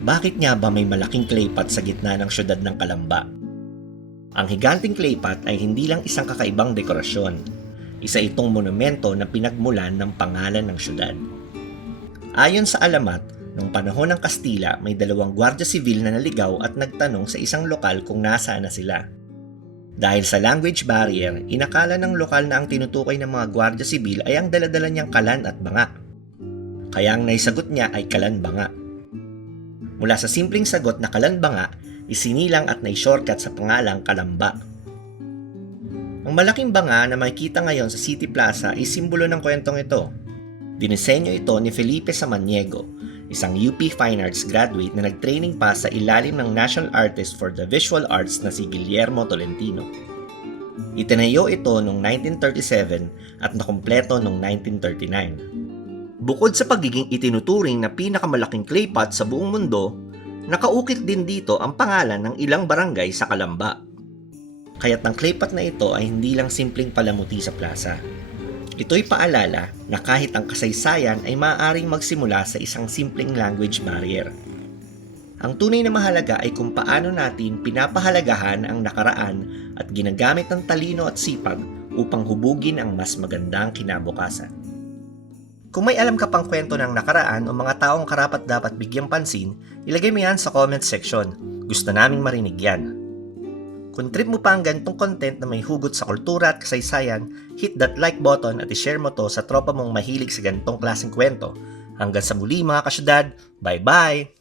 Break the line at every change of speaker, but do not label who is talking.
Bakit nga ba may malaking claypot sa gitna ng syudad ng Kalamba? Ang higanting claypot ay hindi lang isang kakaibang dekorasyon. Isa itong monumento na pinagmulan ng pangalan ng syudad. Ayon sa alamat, nung panahon ng Kastila may dalawang gwardya sibil na naligaw at nagtanong sa isang lokal kung nasaan na sila. Dahil sa language barrier, inakala ng lokal na ang tinutukoy ng mga gwardya sibil ay ang daladala niyang kalan at banga. Kaya ang naisagot niya ay kalan banga. Mula sa simpleng sagot na kalan banga, isinilang at nai-shortcut sa pangalang kalamba. Ang malaking banga na makikita ngayon sa City Plaza ay simbolo ng kwentong ito. Dinisenyo ito ni Felipe Samaniego, isang UP Fine Arts graduate na nag-training pa sa ilalim ng National Artist for the Visual Arts na si Guillermo Tolentino. Itinayo ito noong 1937 at nakumpleto noong 1939. Bukod sa pagiging itinuturing na pinakamalaking clay pot sa buong mundo, nakaukit din dito ang pangalan ng ilang barangay sa Kalamba. Kaya't ang clay pot na ito ay hindi lang simpleng palamuti sa plaza. Ito'y paalala na kahit ang kasaysayan ay maaaring magsimula sa isang simpleng language barrier. Ang tunay na mahalaga ay kung paano natin pinapahalagahan ang nakaraan at ginagamit ng talino at sipag upang hubugin ang mas magandang kinabukasan. Kung may alam ka pang kwento ng nakaraan o mga taong karapat dapat bigyang pansin, ilagay mo yan sa comment section. Gusto naming marinig yan. Kung trip mo pa ang ganitong content na may hugot sa kultura at kasaysayan, hit that like button at ishare mo to sa tropa mong mahilig sa ganitong klaseng kwento. Hanggang sa muli mga kasyudad, bye-bye!